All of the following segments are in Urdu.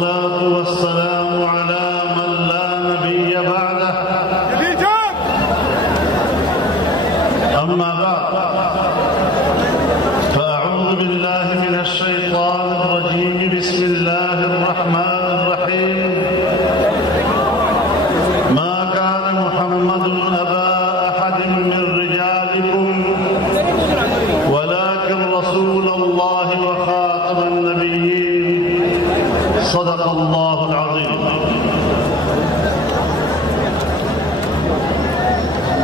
والصلاة والسلام على من لا نبي بعده أما بعد فأعوذ بالله من الشيطان الرجيم بسم الله الرحمن الرحيم ما كان محمد أبا أحد من رجالكم ولكن رسول الله وخاتم النبيين صدق الله العظيم.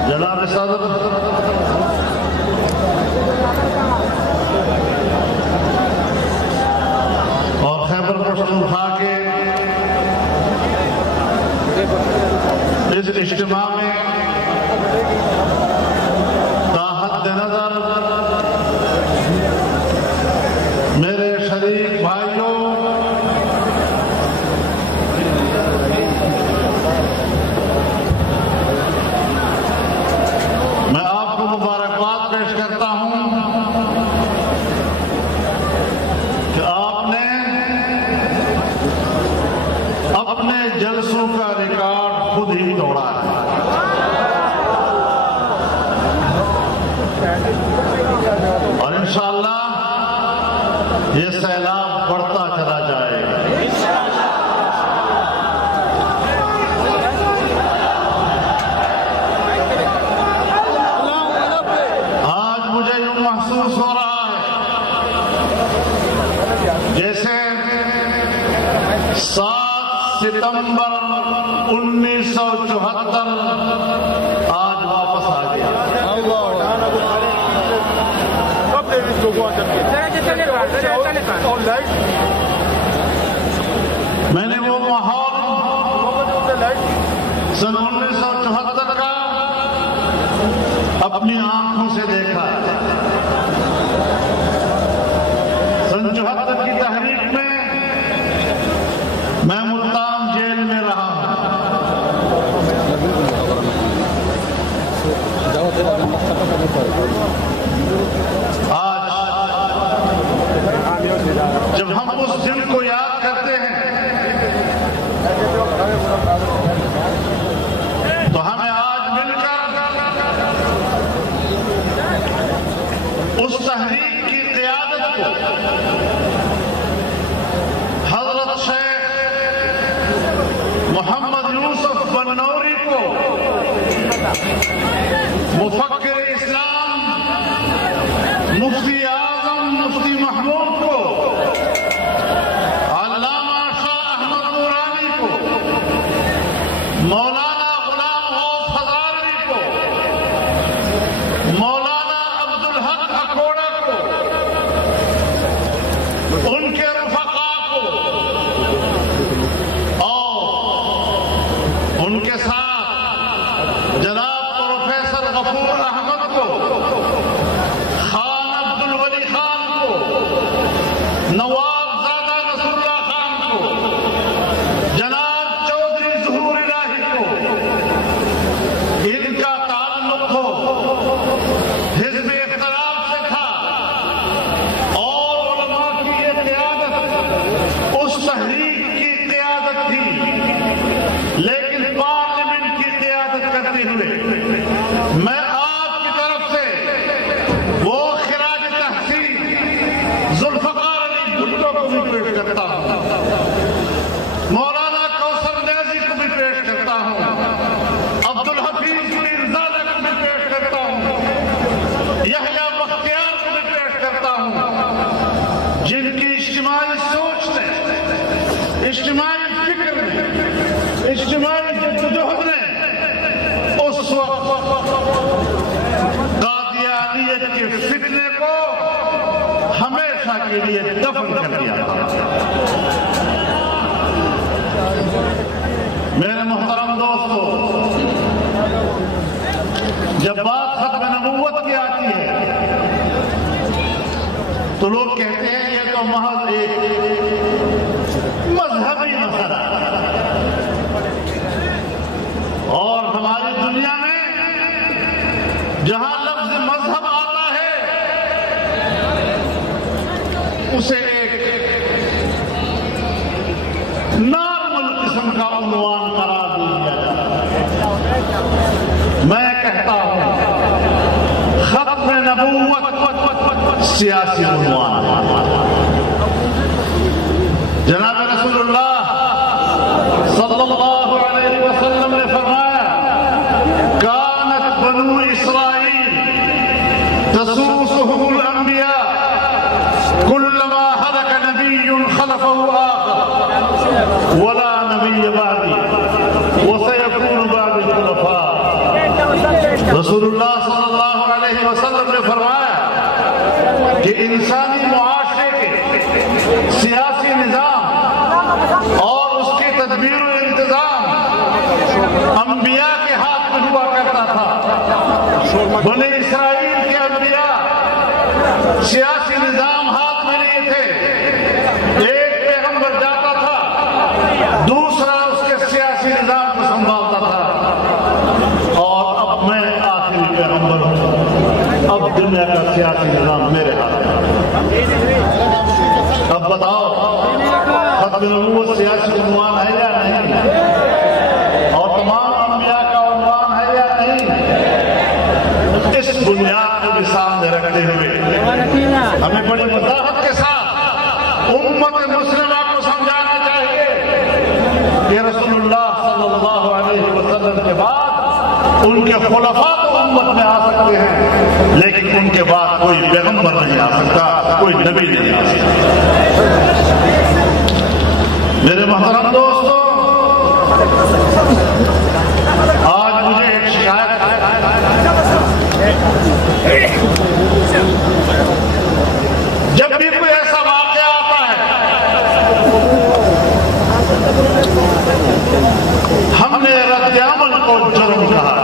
جناب صدر اور خیبر پختونخوا کے اس اجتماع میں تاحد نظر میرے شریک بھائیوں، میں آپ کو مبارکباد پیش کرتا ہوں کہ آپ نے اپنے جلسوں کا ریکارڈ خود ہی توڑا ہے اور انشاءاللہ یہ سیلاب بڑھتا چلا جائے گا. آج مجھے یوں محسوس ہو رہا ہے جیسے 7 ستمبر 1974 آج واپس آ گیا. میں نے وہ ماحول سن 1974 کا اپنی آنکھوں سے دیکھا. سن 74 کی تحریک میں میں ملتان جیل میں رہا ہوں. آج جب ہم اس دن کو یاد کرتے ہیں تو ہمیں آج مل کر اس تحریک کی قیادت کو حضرت شیخ محمد یوسف بنوری کو، مفکر اسلام، مفتی اعظم مفتی محمود کو، علامہ شاہ احمد نورانی کو، مولانا غلام غوث ہزاروی کو، مولانا عبدالحق اکوڑا کو، ان کے رفقاء کو اور ان کے ساتھ جناب پروفیسر غفور احمد کو، خان عبدالولی خان کو، نواب زادہ نصر اللہ خان کو، جناب چودھری ظہور الہی کو، ان کا تعلق ہو حزب اختلاف سے تھا اور علماء کی یہ قیادت اس تحریک کی قیادت تھی، لیکن پارلیمنٹ کی قیادت کرتے ہوئے میں آپ کی طرف سے وہ خراج تحسین ذوالفقار علی بھٹو کو بھی پیش کرتا ہوں، مولانا کوثر نیازی کو بھی پیش کرتا ہوں، عبدالحفیظ میرزادہ کو بھی پیش کرتا ہوں، یحییٰ بختیار کو بھی پیش کرتا ہوں، جن کی اجتماعی سوچ نے، اجتماعی فکر نے، اجتماعی جدوجہد نے اس وقت قادیانیت کے فتنے کو ہمیشہ کے لیے دفن کر دیا تھا. میرے محترم دوستو، جب بات ختم نبوت کی آتی ہے تو لوگ کہتے ہیں یہ تو محض ایک مذہبی مسئلہ ہے، اور ہماری دنیا میں جہاں لفظ مذہب آتا ہے اسے ایک ختم نبوت سیاسی عنوان ہے۔ جناب رسول اللہ صلی اللہ علیہ وسلم نے فرمایا کانت بنو اسرائیل تسوسهم الانبیاء كلما هلك نبي خلفه آخر ولا نبي بعدي وسيكون بعد الخلفاء۔ رسول اللہ صلی اللہ علیہ وسلم نے فرمایا کہ انسانی معاشرے کے سیاسی نظام اور اس کی تدبیر و انتظام انبیاء کے ہاتھ میں ہوا کرتا تھا۔ بنی اسرائیل کے انبیاء سیاسی نظام ہاتھ میں لیے تھے، ایک پیغمبر جاتا تھا، دوسرا اس کے سیاسی نظام کو سنبھالتا تھا، اور اب میں آخری پیغمبر ہوں، اب دنیا کا سیاسی نظام میرے ہاتھ میں۔ اب بتاؤ ختم نبوت سیاسی عنوان ہے یا نہیں؟ اور تمام انبیاء کا عنوان ہے یا نہیں؟ اس بنیاد کو بھی سامنے رکھتے ہوئے ہمیں بڑی وضاحت کے ساتھ امت مسلمہ کو سمجھانا چاہیے کہ رسول اللہ صلی اللہ علیہ وسلم کے بعد ان کے خلفاء تو امت میں آ سکتے ہیں، لیکن ان کے بعد کوئی پیغمبر نہیں آ سکتا، کوئی نبی نہیں آ سکتا۔ میرے محترم دوستو، آج مجھے ایک شکایت جب بھی کوئی ایسا واقعہ آتا ہے ہم نے رد عمل کو جرم کہا،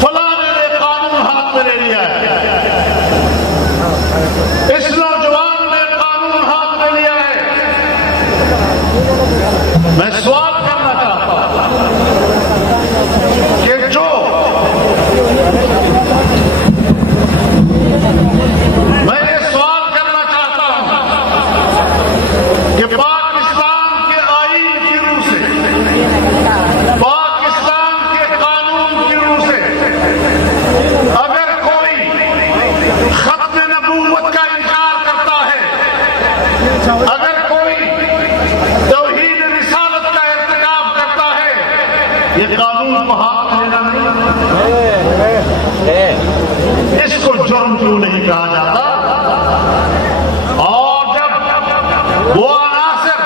فلاں نے قانون ہاتھ میں لے لیا ہے، اس نوجوان نے قانون ہاتھ میں لیا ہے۔ میں سوال کرنا چاہتا ہوں کہ جو میں یہ سوال کرنا چاہتا ہوں کہ پاکستان کے آئین کی روح سے، پاکستان کے قانون کی روح سے اگر کوئی ختم نبوت کا انکار کرتا ہے، اگر کوئی توحید رسالت کا ارتکاب کرتا ہے، یہ قانون کو ہاتھ میں لینا نہیں، اس کو جرم کیوں نہیں کہا جاتا؟ اور جب وہ عناصر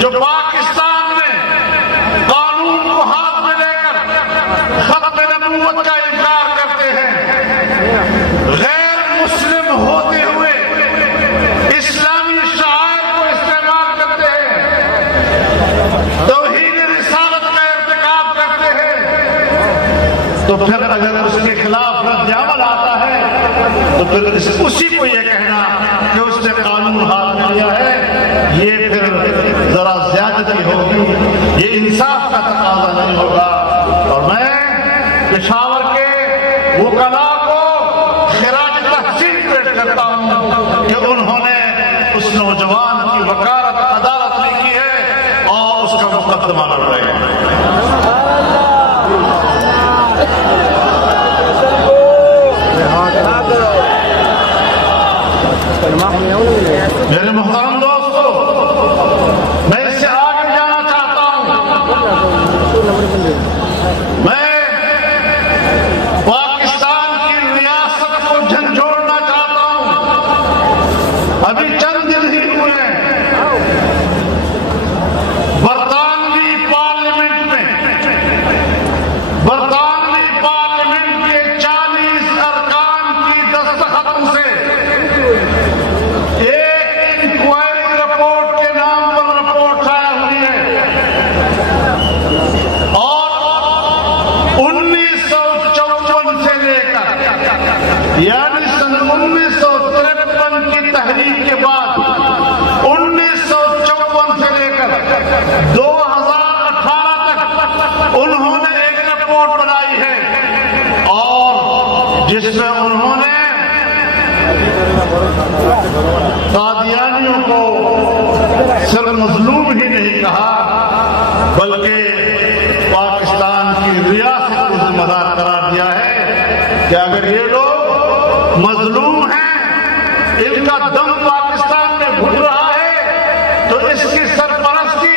جو پاکستان میں قانون کو ہاتھ میں لے کر ختم نبوت کا انکار کرتے ہیں، غیر مسلم ہوتے ہوئے اسلامی شعائر کو استعمال کرتے ہیں، توحید رسالت کا ارتکاب کرتے ہیں، تو پھر اگر اس کے خلاف رد عمل آتا ہے تو پھر اسی کو یہ کہنا کہ اس نے قانون ہاتھ میں لیا ہے، یہ پھر ذرا زیادتی ہوگی، یہ انصاف کا تقاضا نہیں ہوگا۔ اور میں پشاور کے وکلاء کو خراج تحسین پیش کرتا ہوں کہ انہوں نے اس نوجوان کی وکالت عدالت میں کی ہے اور اس کا مقدمہ لڑ رہے ہیں۔ میرے محترم دوستو، میں اس سے آگے جانا چاہتا ہوں، میں پاکستان کی ریاست کو جھنجھوڑنا چاہتا ہوں۔ ابھی چند دن ہی ہوئے ہیں، برطانوی پارلیمنٹ کے 40 ارکان کی دستخطوں سے ایک انکوائری رپورٹ کے نام پر رپورٹ شائع ہوئی ہے، اور 1954 سے لے کر یعنی سن 1953 کی تحریک کے بعد 1954 سے لے کر 2018 تک انہوں نے ایک رپورٹ بنائی ہے، اور جس میں انہوں نے قادیانیوں کو صرف مظلوم ہی نہیں کہا بلکہ پاکستان کی ریاست کو ذمہ دار کہ اگر یہ لوگ مظلوم ہیں، ان کا دم پاکستان میں گھٹ رہا ہے، تو اس کی سرپرستی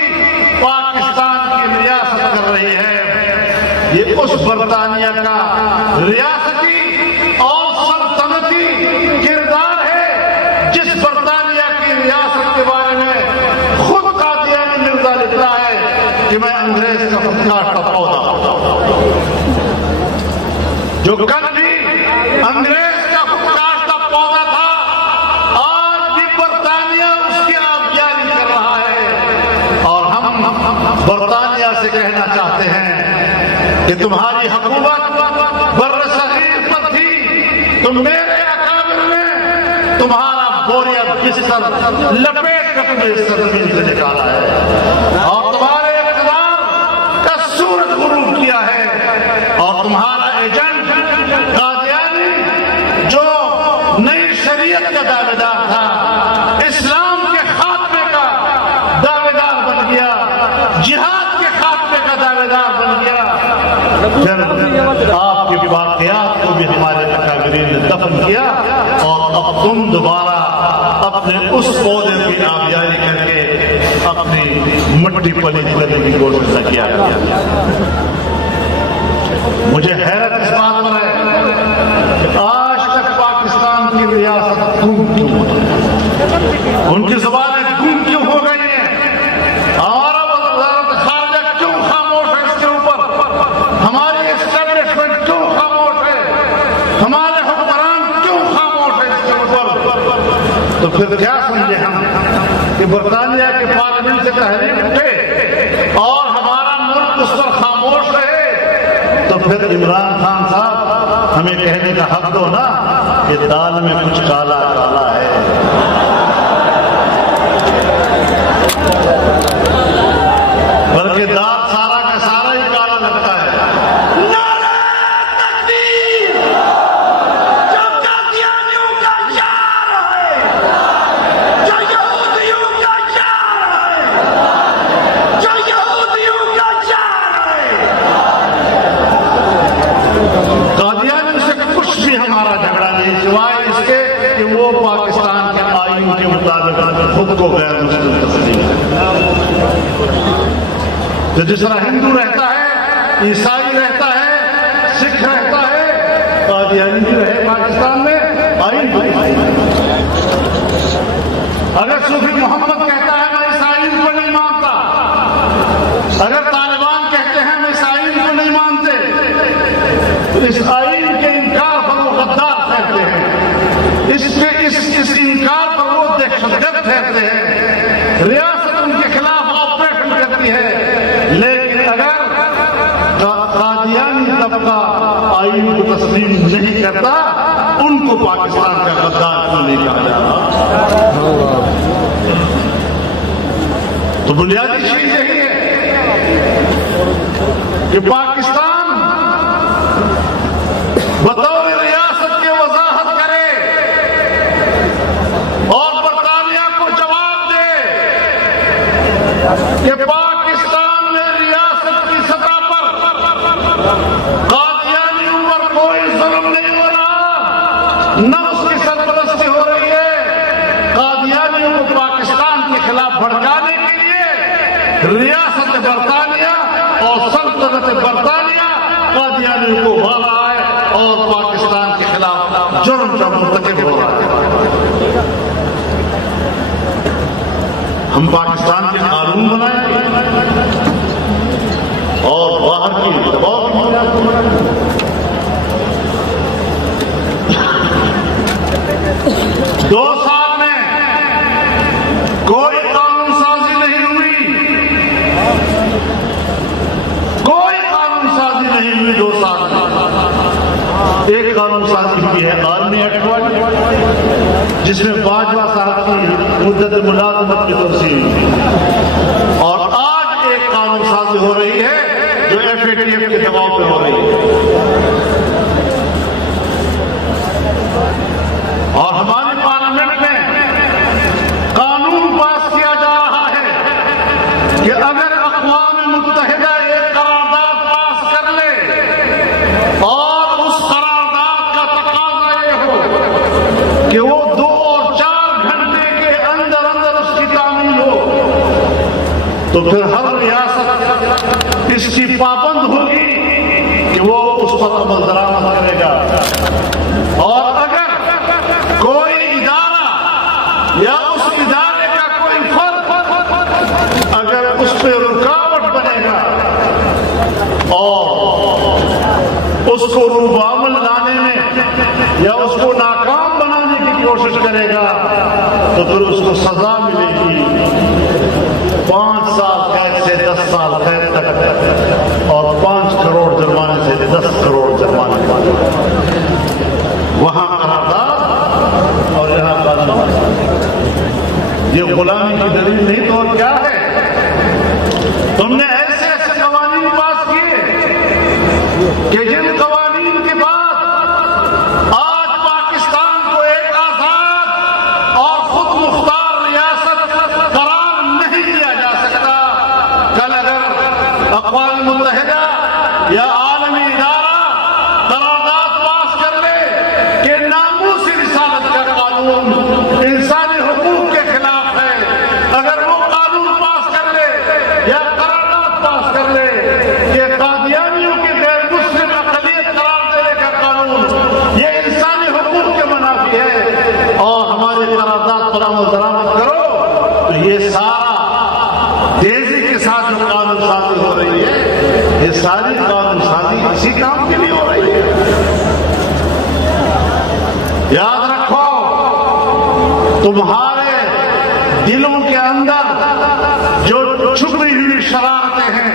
پاکستان کی ریاست کر رہی ہے۔ یہ اس برطانیہ کا ریاستی اور سلطنتی کردار ہے جس برطانیہ کی ریاست کے بارے میں خود قادیانی مرزا لکھتا ہے کہ میں انگریز کا خودکاشتہ پودا جو کل بھی انگریز کا خودکاشتہ پودا تھا، آج بھی برطانیہ اس کی آبیاری کر رہا ہے۔ اور ہم برطانیہ سے کہنا چاہتے ہیں کہ تمہاری حکومت برصغیر پر تھی، تو میرے اکابر نے تمہارا بوریا بستر لپیٹ کر تمہیں اس زمین سے نکالا ہے، اور تمہارے اقتدار کا سورج غروب کیا ہے، اور تمہارا ایجنٹ قادیانی جو نئی شریعت کا دعوے دار تھا، اسلام کے خاتمے کا دعوے دار بن گیا، جہاد کے خاتمے کا دعوے دار بن گیا۔ پھر آپ کے واقعات کو بھی ہمارے اکابرین نے دفن کیا، اور اب تم دوبارہ اپنے اس عہدے کی آبیاری کر کے اپنی مٹی پلیت کرنے کی کوشش نہ کیا۔ مجھے حیرت اس بات پر ہے کہ آج تک پاکستان کی ریاست گم کیوں ہے، ان کی زبانیں گم کیوں ہو گئی ہیں، ہمارا وزارت خارجہ کیوں خاموش ہے اس کے اوپر، ہماری اسٹیبلشمنٹ کیوں خاموش ہے، ہمارے حکمران کیوں خاموش ہے اس کے اوپر۔ تو پھر کیا سمجھے ہم کہ برطانیہ کے پارلیمنٹ سے تحریک اٹھے اور ہمارا ملک اس پر خاموش رہے؟ تو پھر عمران خان صاحب ہمیں کہنے کا حق دو نا کہ دال میں کچھ کالا کالا ہے۔ بلکہ دال سارا کا سارا ہی کالا لگتا ہے۔ نعرہ تکبیر! جو قادیانیوں کا یار ہے، جو یہودیوں کا یار ہے، جو یہودیوں کا یار ہے۔ قادیانی سے کچھ بھی ہمارا جھگڑا نہیں، سوائے اس کے کہ وہ پاکستان کے آئین کے مطابق خود کو غیر مسلم تسلیم ہے۔ تو جس طرح ہندو رہتا ہے، عیسائی رہتا ہے، سکھ رہتا ہے، قادیانی بھی رہے پاکستان میں، آئین بھی۔ اگر صوفی محمد کہتا ہے میں اس آئین کو نہیں مانتا، اگر طالبان کہتے ہیں میں اس آئین کو نہیں مانتے، تو اس آئین کے انکار پر وہ غدار ٹھہرتے ہیں، اس انکار پر وہ دہشت گرد ٹھہرتے ہیں، ریاست ان کے خلاف آپریشن کرتی ہے۔ لیکن اگر قادیانی طبقہ آئین کو تسلیم نہیں کرتا، ان کو پاکستان کا غدار کیوں نہیں کہا جاتا؟ تو بنیادی چیز یہی ہے کہ پاکستان بطور ریاست کے وضاحت کرے اور برطانیہ کو جواب دے کہ پاکستان میں ریاست کی سطح پر قادیانیوں پر کوئی ظلم نہیں ہو رہا، نہ اس کی سرپرستی ہو رہی ہے۔ قادیانیوں کو پاکستان کے خلاف بھڑکانے کے لیے ریاست برطانیہ اور سلطنت برطانیہ قادیانیوں کو بھا رہا ہے اور پاکستان کے خلاف جرم کا مرتکب ہو رہا ہے۔ ہم پاکستان کے قانون بنائیں گے اور باہر کی دباؤ کی بنیاد پر 2 سال میں کوئی قانون سازی نہیں ہوئی، کوئی قانون سازی نہیں ہوئی 2 سال میں۔ ایک قانون سازی ہوئی ہے عالمی ایکٹ، جس میں باجوہ صاحب کی مدت ملازمت کی توسیع ہوئی، اور آج ایک قانون سازی ہو رہی ہے جو FATF کے دباؤ پہ ہو رہی ہے، اور ہماری پارلیمنٹ میں قانون پاس کیا جا رہا ہے کہ اگر اقوام متحدہ ایک قرارداد پاس کر لے اور اس قرارداد کہ وہ 2 اور 4 گھنٹے کے اندر اندر اس کی تعمیل ہو، تو پھر ہر ریاست اس کی پابند ہوگی کہ وہ اس پر عمل درآمد کرے گا۔ اور اگر کوئی ادارہ یا اس ادارے کا کوئی فرد اگر اس پہ رکاوٹ بنے گا اور اس کو روبامل لانے میں یا اس کو ناکام بنانے کی کوشش کرے گا تو پھر اس کو سزا ملے گی 5 سال قید سے 10 سال قید تک اور 5 کروڑ جرمانے سے 10 کروڑ جرمانے تک۔ وہاں قرارداد اور یہاں قانون۔ یہ غلامی کی دلیل نہیں تو اور کیا ہے؟ تم نے ایسے ایسے قوانین پاس کیے کہ جن قوانین کے بعد آج پاکستان کو ایک آزاد اور خود مختار ریاست قرار نہیں دیا جا سکتا۔ کل اگر اقوام متحدہ یا عالمی ادارہ قرارداد پاس کر لے کہ ناموس رسالت کا قانون انسانی حقوق کے خلاف ہے، اگر وہ قانون پاس کر لے یا قرارداد پاس کر لے کہ قادیانیوں کی غیر مسلم اقلیت قرار دینے کا قانون یہ انسانی حقوق کے منافی ہے اور ہماری قرارداد پر عمل درآمد کرو، تو یہ سارا تیزی کے ساتھ جو قانون سازی ہو رہی ہے یہ ساری قانون سازی اسی کام کے لیے ہو رہی ہے۔ یاد رکھو تمہارے دلوں کے اندر جو چھپی ہوئی شرارتیں ہیں،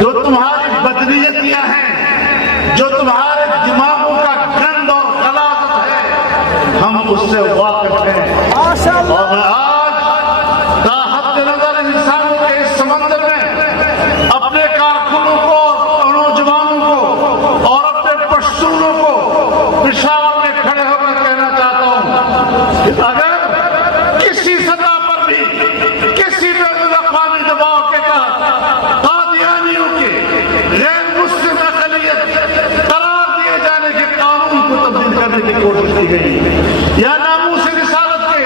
جو تمہاری بدنیتیاں ہیں، جو تمہارے دماغوں کا گند اور غلاظت ہے، ہم اس سے واقف ہیں۔ اور میں آج تاحد نظر انسانوں کے اس سمندر میں اپنے کارکنوں کو اور نوجوانوں کو اور اپنے پشتونوں کو پشاور میں کھڑے ہو کر کہنا چاہتا ہوں کہ اگر کسی سطح پر بھی کسی بین الاقوامی دباؤ کے تحت قادیانیوں کے غیر مسلم اقلیت قرار دیے جانے کے قانون کو تبدیل کرنے کی کوشش کی گئی یا ناموس رسالت کے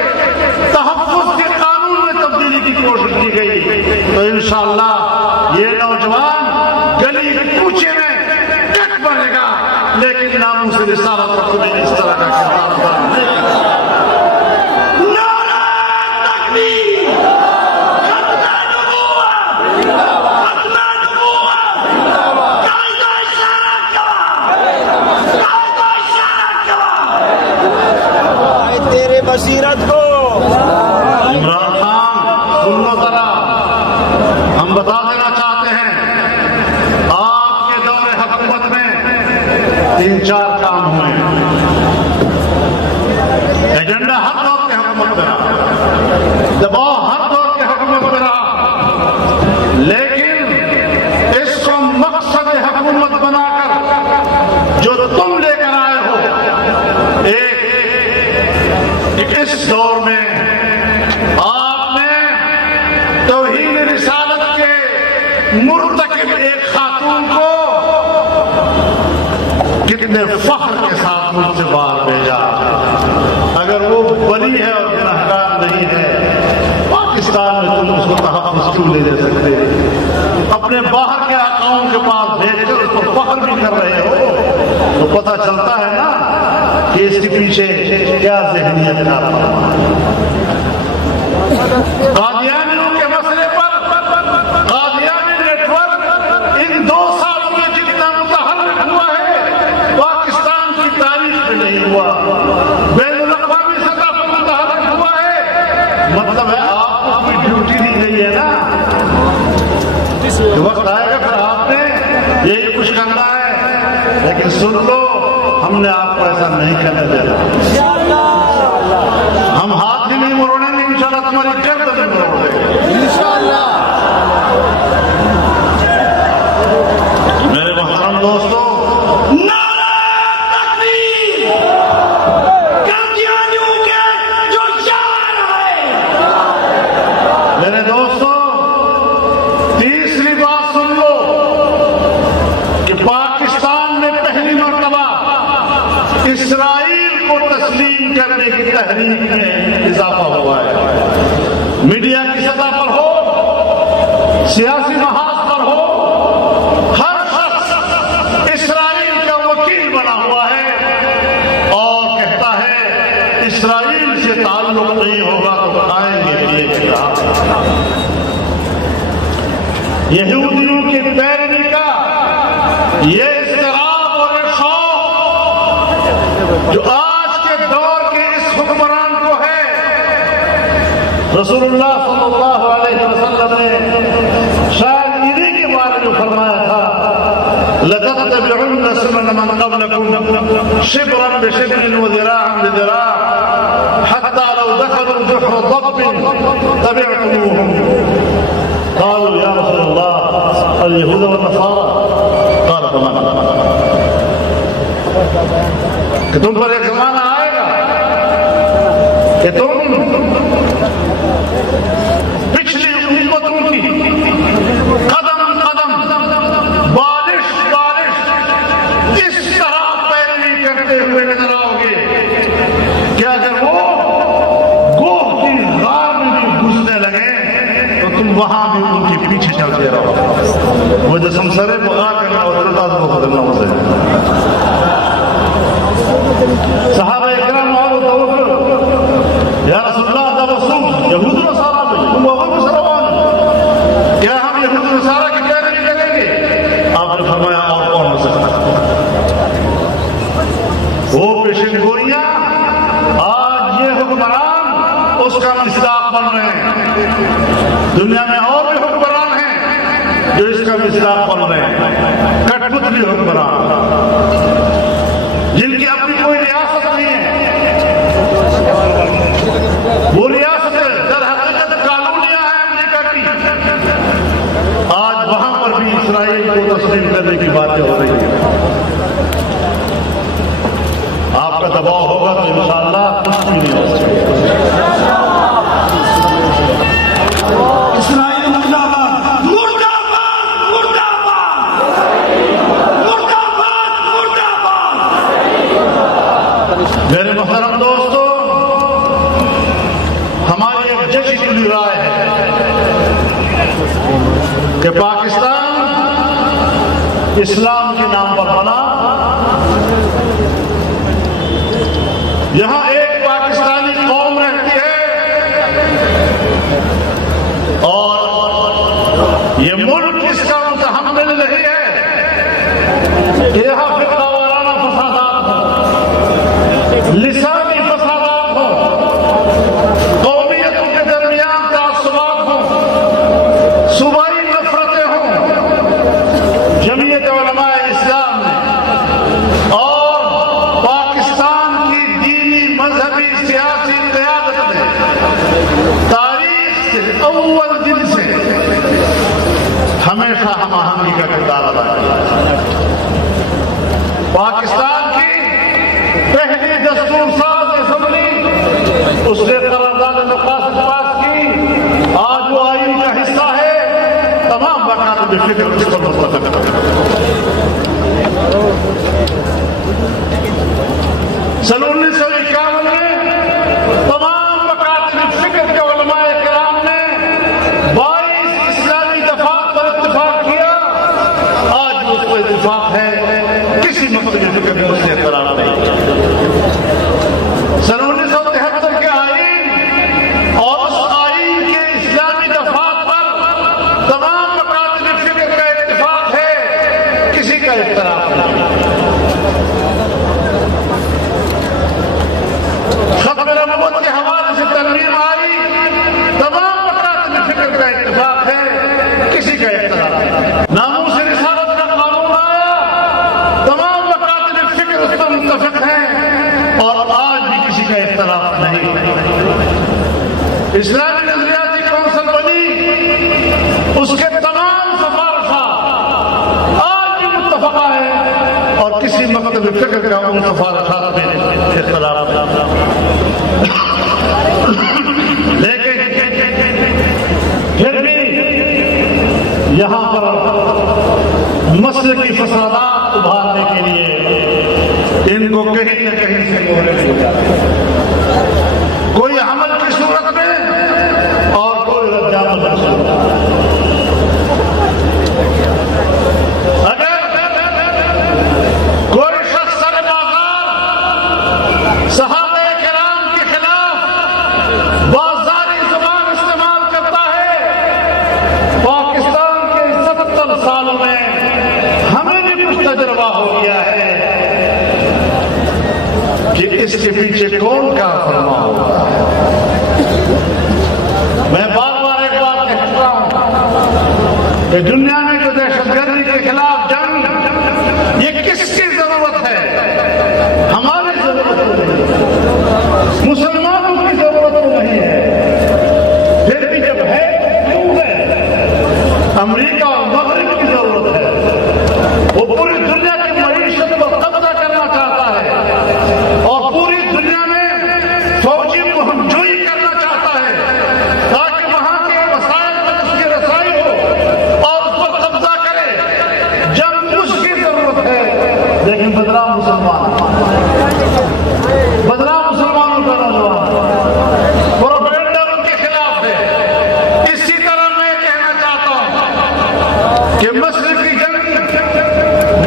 تحفظ کے قانون میں تبدیلی کی کوشش کی گئی تو انشاءاللہ یہ نوجوان گلی کوچے میں ڈٹ بنے گا، لیکن ناموس رسالت پر تمہیں اس طرح کا کردار ادا نہیں کرے گا۔ نعرہ تکبیر! ختم نبوت! ختم نبوت! قائد اشارت گواہ! قائد اشارت گواہ! تیرے بصیرت کو عمران خان سن لو ذرا، ہم بتا دینا چاہتے ہیں آپ کے دور حکومت میں 3-4 کام ہوئے۔ ایجنڈا ہر دور کے حکومت میں رہا، دباؤ ہر دور کے حکومت میں رہا، لیکن اس کو مقصد حکومت بنا کر جو تم لے کر آئے ہو اس دور میں آپ نے توہین رسالت کے مرتکب ایک خاتون کو کتنے فخر کے ساتھ ملک سے باہر بھیجا۔ اگر وہ بری ہے اور گنہگار نہیں ہے، پاکستان میں تم اس کو تحفظ کیوں نہیں دے سکتے؟ اپنے باہر کے آقاؤں کے پاس بھیج کر اس کو فخر بھی کر رہے ہو تو پتہ چلتا ہے نا کہ اس کے پیچھے کیا ذہنیت کا قادیانیوں کے مسئلے پر قادیانی نیٹ ورک ان 2 سالوں میں جتنا متحرک ہوا ہے پاکستان کی تاریخ میں نہیں ہوا، بین الاقوامی سطح پر متحرک ہوا ہے۔ مطلب ہے آپ کو کوئی ڈیوٹی دی گئی ہے نا، وقت آئے گا پھر آپ نے یہی کچھ کرنا ہے، لیکن سن لو ہم نے آپ کو ایسا نہیں کرنے دینا۔ ہم ہاتھ بھی نہیں مروڑیں گے، انشاءاللہ تمہاری گرد بھی مروڑیں گے انشاءاللہ۔ میرے محترم دوستو، نعرہ تکبیر! قادیانیوں کے جو شعار ہے! میرے دوستو، تیسری بات سن لو کہ پاکستان نے پہلی مرتبہ اسرائیل کو تسلیم کرنے کی تحریک میں اضافہ ہوا ہے۔ میڈیا کی سطح پر ہو، سیاسی محاذ پر ہو، ہر شخص اسرائیل کا وکیل بنا ہوا ہے اور کہتا ہے اسرائیل سے تعلق نہیں ہوگا تو آئیں گے یہ کہا۔ یہودیوں کی پیروی کا یہ اضطراب اور یہ شوق جو آج کے دور کے اس حکمران کو ہے، رسول اللہ صلی اللہ علیہ وسلم نے شاید انہی کے بارے میں فرمایا تھا، لَتَتَّبِعُنَّ سُنَنَ مَنْ قَبْلَكُمْ شِبْرًا بِشِبْرٍ وَذِرَاعًا بِذِرَاعٍ حَتَّى لَوْ دَخَلُوا جُحْرَ ضَبٍّ تَبِعْتُمُوهُمْ۔ قالوا يا رسول الله اليهود والنصارى قال فمن؟ کہ تم پر ایک زمانہ آئے گا کہ تم پچھلی امتوں کی قدم قدم بالش بالش اس طرح پیروی کرتے ہوئے نظر آؤ گے کہ اگر وہ گوہ کی غار میں بھی گھسنے لگے تم وہاں بھی ان کے پیچھے چلتے رہو۔ وہ جو سمسرے بغا کرنا اور درد کو بدلنا ہوتا ہے۔ صحابہ اکرام اور توجہ، یا رسول اللہ دا رسول یہود و نصارہ میں تم وہ مسلمان، کیا ہم یہود و نصارہ کی پیروی کریں گے؟ آپ نے فرمایا اور کون ہو سکتا؟ وہ پیشن گوئیاں آج یہ حکمران اس کا مصداق بن رہے ہیں۔ دنیا میں اور بھی حکمران ہیں جو اس کا مصداق بن رہے ہیں، کٹ پتلی حکمران جن کی اپنی کوئی ریاست نہیں ہے، وہ ریاست در حقیقت کالونیاں ہیں امریکہ کی۔ آج وہاں پر بھی اسرائیل کو تسلیم کرنے کی باتیں ہو رہی ہیں۔ آپ کا دباؤ ہوگا تو انشاءاللہ کچھ بھی نہیں ہو سکتا۔ اسرائیل مردہ باد، مردہ باد، مردہ باد، مردہ باد، مردہ باد۔ میرے محترم دوستو، ہماری ایک جگہ کھلی رائے ہے کہ پاکستان اسلام کے نام پر بنا، یہاں ایک پاکستانی قوم رہتی ہے اور یہ ملک اس کا متحمل نہیں ہے کہ یہاں فرقہ وارانہ فسادات ہوں، لسانی فسادات ہوں، قومیتوں کے درمیان تعصبات ہوں، صوبائی نفرتیں ہوں۔ جمعیت علماء اسلام نے اور پاکستان کی دینی مذہبی سیاسی قیادت نے تاریخ سے اول دن سے ہمیشہ ہم آہنگی کا کردار ادا کیا۔ پاکستان کی پہلی دستور ساز اسمبلی اس نے قرارداد مقاصد پاس کی، آج وہ آئین کا حصہ ہے، تمام مکاتب فکر اس پر متفق سن 1951 میں تمام مکاتب فکر کے علماء کرام نے 22 اسلامی دفعات پر اتفاق کیا، آج اس کو اتفاق ہے، کسی مکتب فکر نے اس سے اعتراض نہیں کیا۔ سن 1973 کے آئین اور اس آئین کے اسلامی دفعات پر تمام مکاتب فکر کا اتفاق ہے، کسی کا اعتراض نہیں۔ ختم نبوت کے حوالے سے ترمیم آئی، تمام مکاتب فکر کا اتفاق ہے، کسی کا اعتراض نہیں۔ ناموس رسالت کا قانون آیا، تمام مکاتب فکر اس پر متفق ہیں اور آج بھی کسی کا اختلاف نہیں۔ اسلامی نظریاتی کونسل بنی، اس کے تمام سفارشات آج بھی متفقہ ہیں اور کسی مکتب فکر کا ان سفارشات میں اختلاف نہیں۔ لیکن پھر بھی یہاں پر مسلکی فسادات ابھارنے کے لیے ان کو کو کہیں نہ کہیں سے موڑے ہو جاتے ہیں، کوئی عمل کی صورت میں اور کوئی رد عمل کی صورت میں۔ اگر کوئی شخص سر بازار صحابہ کرام کے خلاف بازاری زبان استعمال کرتا ہے، پاکستان کے 70 سالوں میں ہمیں بھی کچھ تجربہ ہو گیا ہے کہ اس کے پیچھے کون کا فرما ہوتا ہے۔ میں بار بار ایک بات کہتا ہوں کہ دنیا میں جو دہشت گردی کے خلاف جنگ، یہ کس کی ضرورت ہے؟ ہماری ضرورت نہیں، مسلمانوں کی ضرورت نہیں ہے، پھر بھی جب ہے کیوں ہے؟ امریکہ اور مغرب کی ضرورت ہے، وہ پوری دنیا کی معیشت کو قبضہ کرنا چاہتا ہے اور پوری دنیا میں فوجی مہم جوئی کرنا چاہتا ہے تاکہ وہاں کے وسائل پر اس کی رسائی ہو اور اس پر قبضہ کرے۔ جنگ اس کی ضرورت ہے، لیکن بدنام مسلمانوں کا نوجوان پروپیگنڈا ان کے خلاف ہے۔ اسی طرح میں کہنا چاہتا ہوں کہ مشرقی جنگ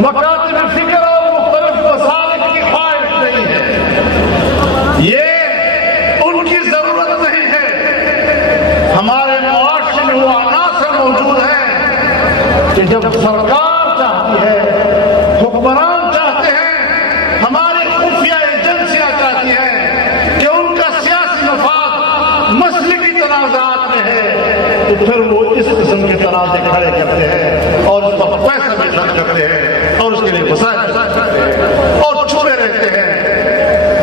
مکاتب فکر اور مختلف مسالک کی خواہش نہیں ہے، یہ ان کی ضرورت نہیں ہے۔ ہمارے معاشرے میں وہ عناصر موجود ہیں کہ جب سرکار چاہتی ہے، حکمران چاہتے ہیں، ہماری خفیہ ایجنسیاں چاہتی ہیں کہ ان کا سیاسی مفاد مسلکی تنازعات میں ہے، تو پھر وہ اس قسم کے تنازع کھڑے کرتے ہیں اور اس پر پیسہ بھی خرچ کرتے ہیں اور اس کے لیے وسائل خرچ کرتے ہیں اور چھپے رہتے ہیں۔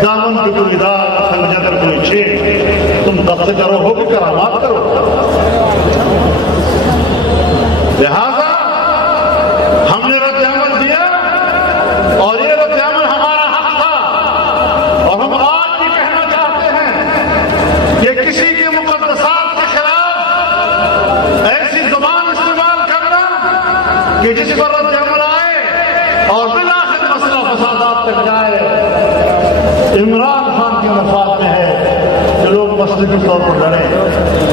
دامن کی کوئی دار، خنجر پر کوئی چھید، تم تب سے کرو ہو کہ کرامات کرو۔ لہذا ہم نے رد عمل دیا اور یہ رد عمل ہمارا حق تھا، اور ہم آج بھی کہنا چاہتے ہیں کہ کسی کے مقدسات کے خلاف ایسی زبان استعمال کرنا کہ جس پر رد عمل آئے اور بالآخر مسئلہ فسادات تک جائے، عمران خان کے مفاد میں ہے کہ لوگ مسلکی طور پر لڑیں،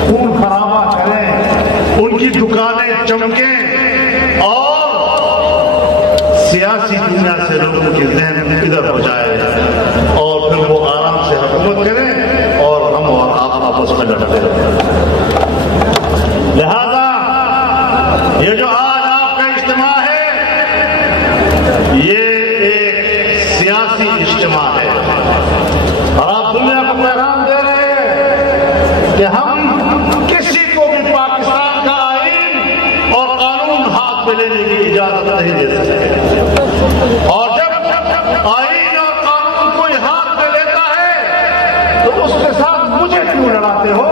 خون خرابہ کریں، ان کی دکانیں چمکیں اور سیاسی دنیا سے لوگوں کے ذہن ادھر ہو جائے اور پھر وہ آرام سے حکومت کریں اور ہم اور آپ آپس میں لڑتے رہیں۔ لہذا یہ جو آج آپ کا اجتماع ہے، یہ ایک سیاسی اجتماع ہے اور آپ دنیا کو پیغام دے رہے ہیں کہ ہم کسی کو بھی پاکستان کا آئین اور قانون ہاتھ میں لینے کی اجازت نہیں دے سکتے، اور جب آئین اور قانون کوئی ہاتھ میں لیتا ہے تو اس کے ساتھ مجھے کیوں لڑاتے ہو؟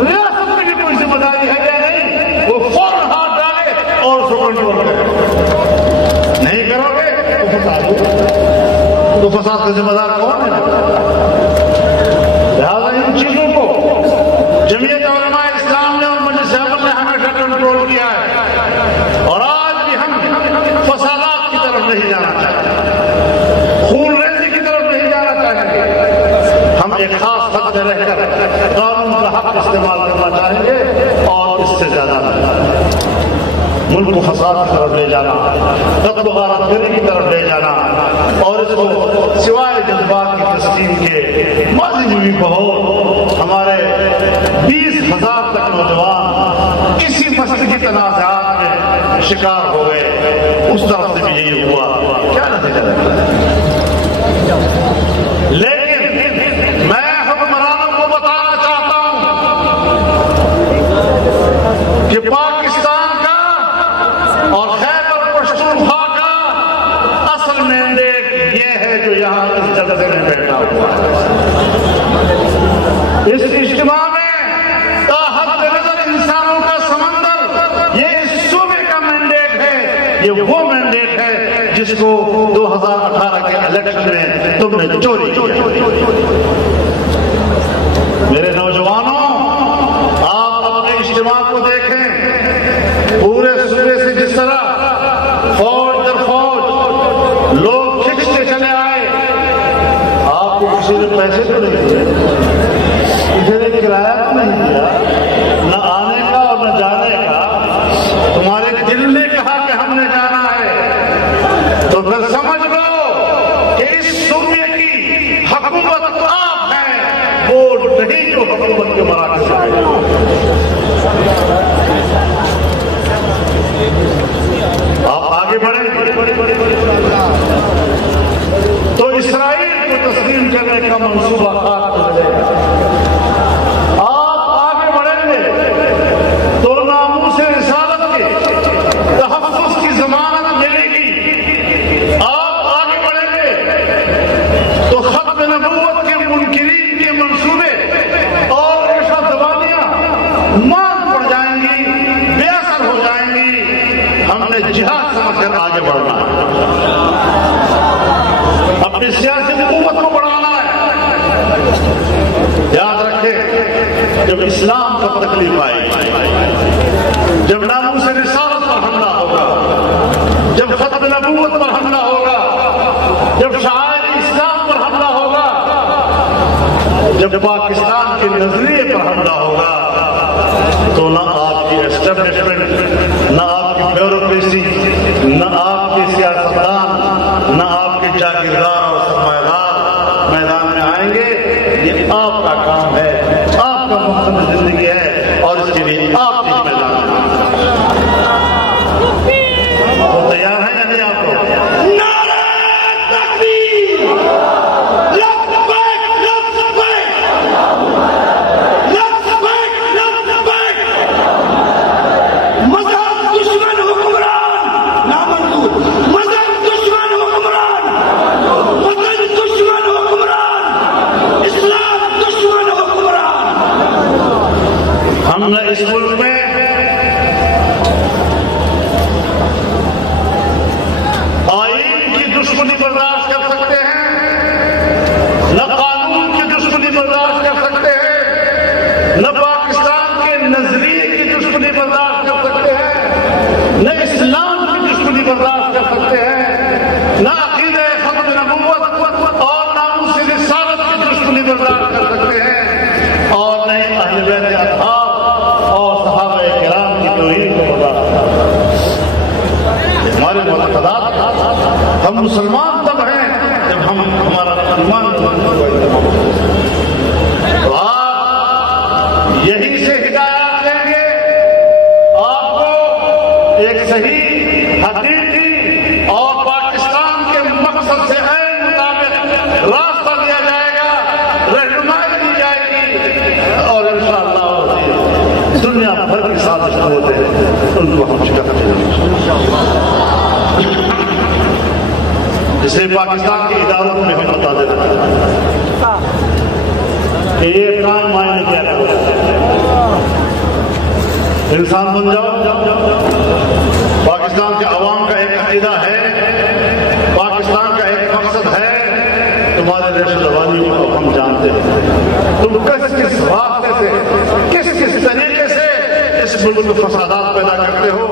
ریاست کی بھی کوئی ذمہ داری ہے یا نہیں؟ وہ فوراً ہاتھ ڈالے اور اس کو کنٹرول کرے۔ نہیں کرو گے تو فساد کا ذمہ دار کون ہے؟ لہٰذا ان چیزوں کو جمعیت علماء اسلام نے اور مجلس اعظم نے ہمیشہ کنٹرول کیا ہے، اور آج بھی ہم فسادات کی طرف نہیں جانا چاہتے، خون ریزی کی طرف نہیں جانا چاہیں۔ ہم ایک خاص حد میں رہ کر قانون کا حق استعمال کرنا چاہیں گے اور اس سے زیادہ ملک کو فساد کی طرف لے جانا، قتل و غارت گری کی طرف لے جانا اور اس کو سوائے جذبات کی تسکین کے ماضی میں بھی بہت ہمارے 20,000 تک نوجوان کسی مسئلے کی تنازعات میں شکار ہو گئے، اس طرف سے بھی یہی ہوا، کیا نتیجہ نکلا؟ لیکن میں حکمرانوں کو بتانا چاہتا ہوں کہ پاکستان کا اور خیبر پختونخوا کا اصل مینڈیٹ یہ ہے جو یہاں اس جلسے میں بیٹھا ہوا ہے۔ اس اجتماع میں تا حد نظر انسانوں کا سمندر، یہ اس صوبے کا مینڈیٹ ہے، یہ وہ مینڈیٹ ہے جس کو 2018 کے الیکشن میں تم نے چوری کیا۔ میرے نوجوانوں، آپ اپنے اجتماع کو دیکھیں، پورے صوبے سے جس طرح فوج در فوج لوگ کھنچتے چلے آئے، آپ کو کسی نے پیسے تو نہیں دیے, کسی نے کرایہ تو نہیں دیا, نہ آنے کا اور نہ جانے کا. تمہارے دل نے کہا کہ ہم نے جانا ہے, تو پھر سمجھ لو کہ اس سوریہ کی حکومت آپ ہیں, وہ نہیں جو حکومت کے مراکز ہے. آپ آگے بڑھیں تو اسرائیل کو تسلیم کرنے کا منصوبہ خاک ہو جائے گا. آپ آگے بڑھیں گے تو ناموس رسالت کے تحفظ کی ضمانت ملے گی. آپ آگے بڑھیں گے تو ختم نبوت کے منکرین کے منصوبے اور ایسا دوانیاں مان پڑ جائیں گی, بے اثر ہو جائیں گی. ہم نے جہاد سمجھ کر آگے بڑھنا ہے, اپنی سیاسی حکومت کو بڑھانا ہے. یاد رکھیں, جب اسلام کو تکلیف آئی, جب ناموس رسالت پر حملہ ہوگا, جب ختم نبوت پر حملہ ہوگا, جب شعائر اسلام پر حملہ ہوگا, جب پاکستان کے نظریے پر حملہ ہوگا, تو نہ آپ کی اسٹیبلشمنٹ, نہ آپ کی بیوروکریسی, نہ آپ کے سیاستدان, نہ آپ کے جاگیردار اور سرمایہ میدان میں آئیں گے. یہ آپ کا کام ہے, آپ کا مقصد زندگی ہے, اور اس کے لیے آپ کی میدان ہے. وہ تیار ہیں یا نہیں آپ کو؟ نعرہ تکبیر! لبیک لبیک! لبیک لبیک! مذہب دشمن حکمران نامنظور, مذہب دشمن حکمران, وطن دشمن حکمران, اسلام دشمن حکمران. ہم نے اس ملک میں آئین کی دشمنی برداشت کر سکتے ہیں, نہ قانون کی دشمنی برداشت کر سکتے ہیں, نہ پاکستان کے نظریے کی دشمنی برداشت کر سکتے ہیں, نہ اسلام کی دشمنی برداشت کر سکتے ہیں, نہ عقیدہ ختم نبوت اور ناموس رسالت کی دشمنی برداشت کر سکتے ہیں, اور نہ اہل بیت اطہار اور صحابہ کرام کی توہین کو برداشت کر سکتے ہیں. ہمارے معتقدات, ہم مسلمان تب ہیں جب ہمارا ایمان تو آپ یہی سے ہدایات لیں گے. آپ کو ایک صحیح, حقیقی اور پاکستان کے مقصد سے عین مطابق راستہ دیا جائے گا, رہنمائی دی جائے گی, اور انشاءاللہ دنیا بھر کی سازش ہوتے ہیں ان کو ہم شکست دیں گے. اسے پاکستان کے اداروں میں ہم بتا دینا کہ یہ کام معنی کیا کرتا ہے. انسان بن جاؤ. پاکستان کے عوام کا ایک عقیدہ ہے, پاکستان کا ایک مقصد ہے. تمہارے ریشہ دوانی کو ہم جانتے ہیں, تم کس راستے سے, کس طریقے سے اس ملک میں فسادات پیدا کرتے ہو,